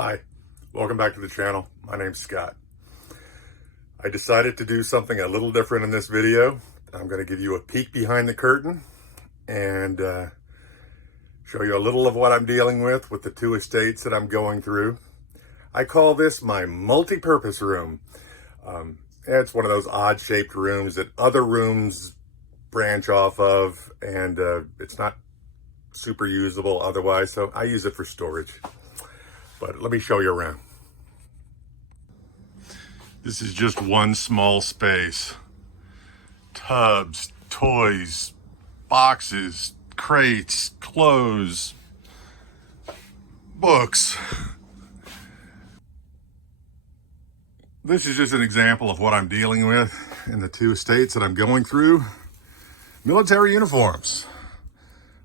Hi, welcome back to the channel. My name's Scott. I decided to do something a little different in this video. I'm going to give you a peek behind the curtain and show you a little of what I'm dealing with the two estates that I'm going through. I call this my multi-purpose room. It's one of those odd-shaped rooms that other rooms branch off of, and it's not super usable otherwise, so I use it for storage. But let me show you around. This is just one small space. Tubs, toys, boxes, crates, clothes, books. This is just an example of what I'm dealing with in the two estates that I'm going through. Military uniforms.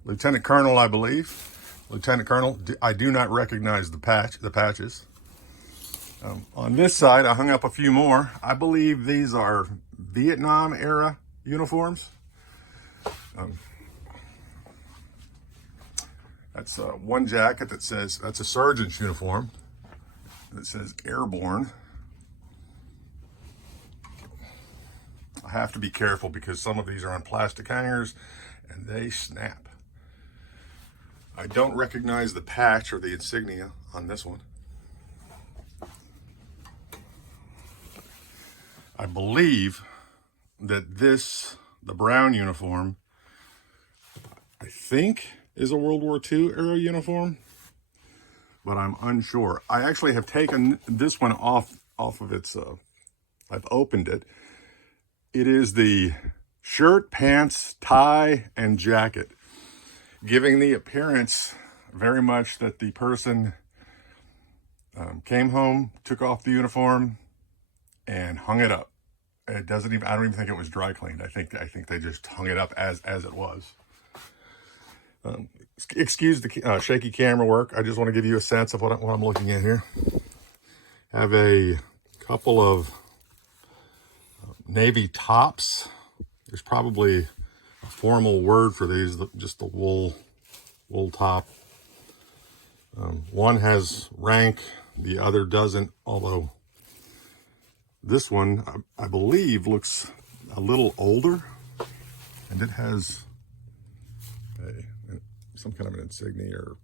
Lieutenant Colonel, I believe. Lieutenant Colonel, I do not recognize the patches. On this side, I hung up a few more. I believe these are Vietnam era uniforms. That's one jacket that says, that's a sergeant's uniform. That says airborne. I have to be careful because some of these are on plastic hangers and they snap. I don't recognize the patch or the insignia on this one. I believe that the brown uniform, I think is a World War II era uniform, but I'm unsure. I actually have taken this one off of its, I've opened it. It is the shirt, pants, tie, and jacket, giving the appearance very much that the person came home, took off the uniform, and hung it up. It doesn't even, I don't even think it was dry cleaned. I think they just hung it up as it was. Excuse the shaky camera work. I just want to give you a sense of what I'm looking at here. Have a couple of navy tops. There's probably a formal word for these, just the wool top. One has rank, the other doesn't, although this one, I believe, looks a little older, and it has some kind of an insignia or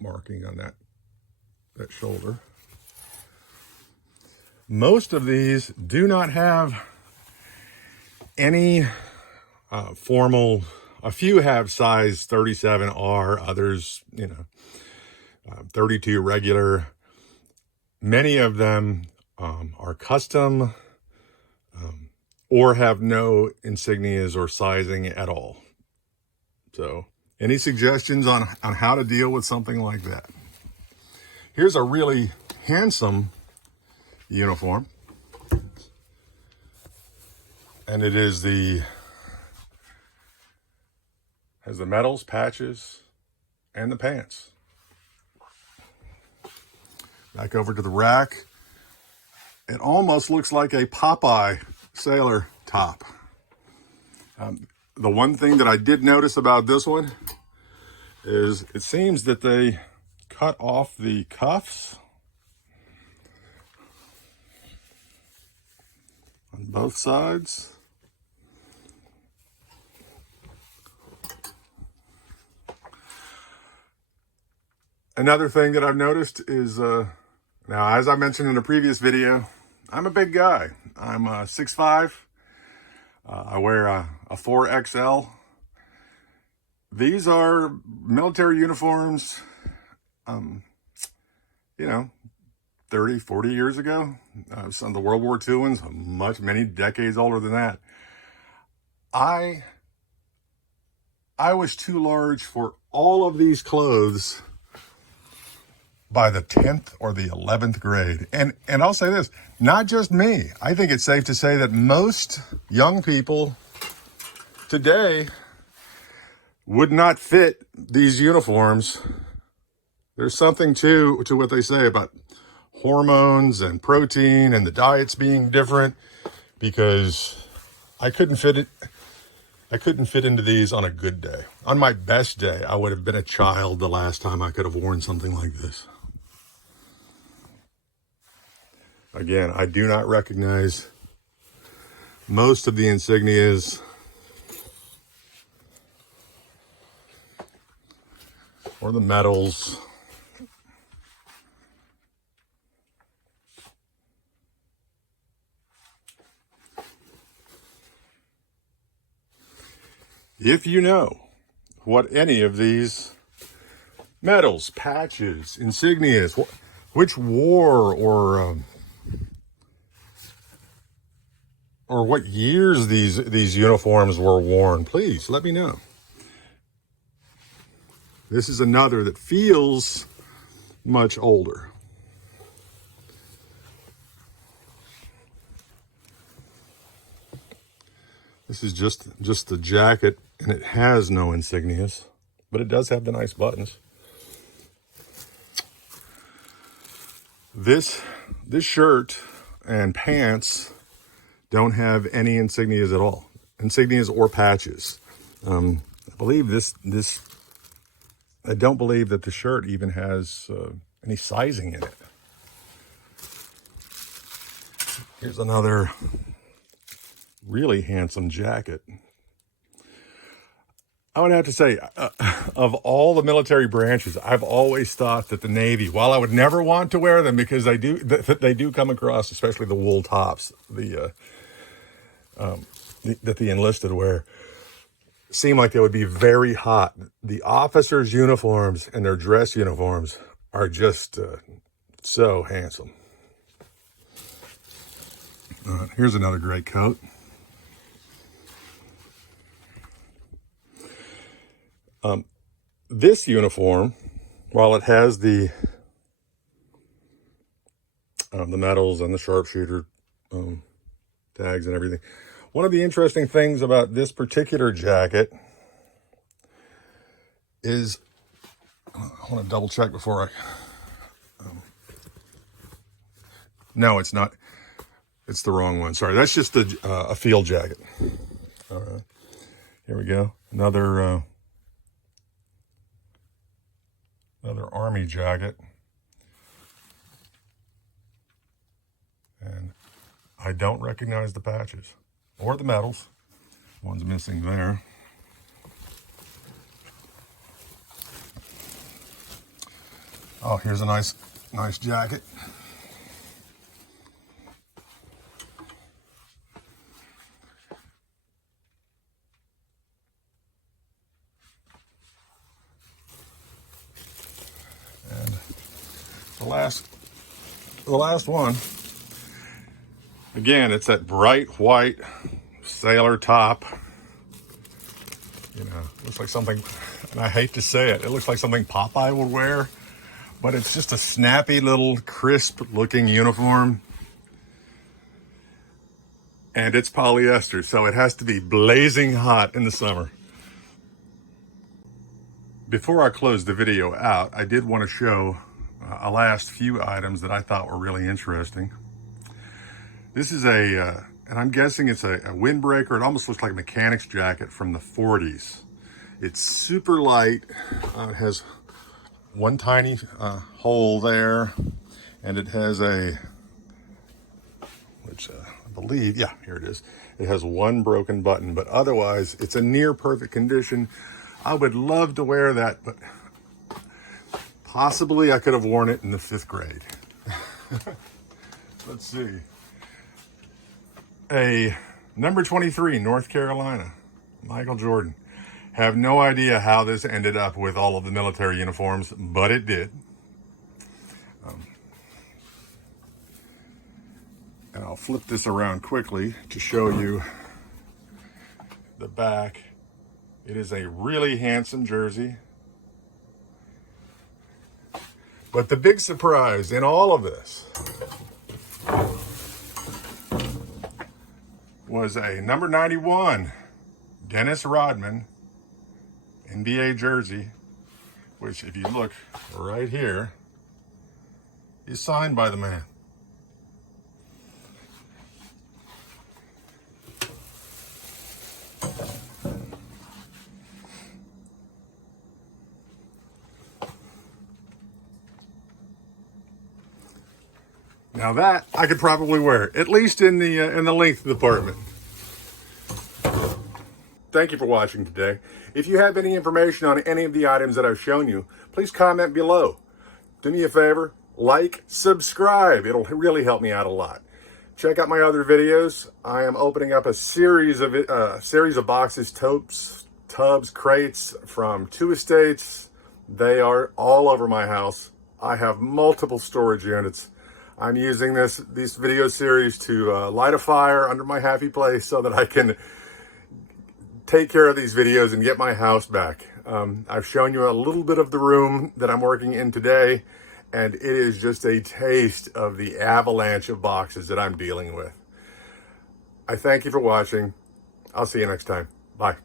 marking on that shoulder. Most of these do not have any formal. A few have size 37R, others, 32 regular. Many of them are custom or have no insignias or sizing at all. So any suggestions on how to deal with something like that? Here's a really handsome uniform. And it is has the medals, patches, and the pants. Back over to the rack. It almost looks like a Popeye sailor top. The one thing that I did notice about this one is it seems that they cut off the cuffs on both sides. Another thing that I've noticed is, now as I mentioned in a previous video, I'm a big guy. I'm 6'5". I wear a 4XL. These are military uniforms, 30, 40 years ago. Some of the World War II ones, many decades older than that. I was too large for all of these clothes by the 10th or the 11th grade. And I'll say this, not just me. I think it's safe to say that most young people today would not fit these uniforms. There's something to what they say about hormones and protein and the diets being different, because I couldn't fit into these on a good day. On my best day, I would have been a child the last time I could have worn something like this. Again, I do not recognize most of the insignias or the medals. If you know what any of these medals, patches, insignias, which war or what years these uniforms were worn, please let me know. This is another that feels much older. This is just the jacket, and it has no insignias, but it does have the nice buttons. This shirt and pants don't have any insignias at all, insignias or patches. I believe I don't believe that the shirt even has any sizing in it. Here's another really handsome jacket. I would have to say, of all the military branches, I've always thought that the Navy, while I would never want to wear them because they do come across, especially the wool tops, that the enlisted wear, seem like they would be very hot. The officers' uniforms and their dress uniforms are just so handsome. Here's another great coat. This uniform, while it has the medals and the sharpshooter tags and everything, one of the interesting things about this particular jacket is, I want to double check before no, it's not. It's the wrong one. Sorry, that's just a field jacket. All right, here we go. Another army jacket. And I don't recognize the patches or the medals. One's missing there. Oh, here's a nice jacket. And the last one, again, it's that bright white sailor top. You know, looks like something, and I hate to say it, it looks like something Popeye would wear, but it's just a snappy little crisp looking uniform. And it's polyester, so it has to be blazing hot in the summer. Before I close the video out, I did want to show a last few items that I thought were really interesting. This is and I'm guessing it's a windbreaker. It almost looks like a mechanic's jacket from the 40s. It's super light. It has one tiny hole there, and it has which I believe, yeah, here it is. It has one broken button, but otherwise it's a near perfect condition. I would love to wear that, but possibly I could have worn it in the 5th grade. Let's see. A number 23, North Carolina, Michael Jordan. Have no idea how this ended up with all of the military uniforms, but it did. And I'll flip this around quickly to show you the back. It is a really handsome jersey. But the big surprise in all of this was a number 91 Dennis Rodman NBA jersey, which if you look right here, is signed by the man. Now that I could probably wear, at least in the length department. Thank you for watching today. If you have any information on any of the items that I've shown you, please comment below. Do me a favor, like, subscribe. It'll really help me out a lot. Check out my other videos. I am opening up a series of boxes, totes, tubs, crates from 2 estates. They are all over my house. I have multiple storage units. I'm using this video series to light a fire under my happy place so that I can take care of these videos and get my house back. I've shown you a little bit of the room that I'm working in today, and it is just a taste of the avalanche of boxes that I'm dealing with. I thank you for watching. I'll see you next time. Bye.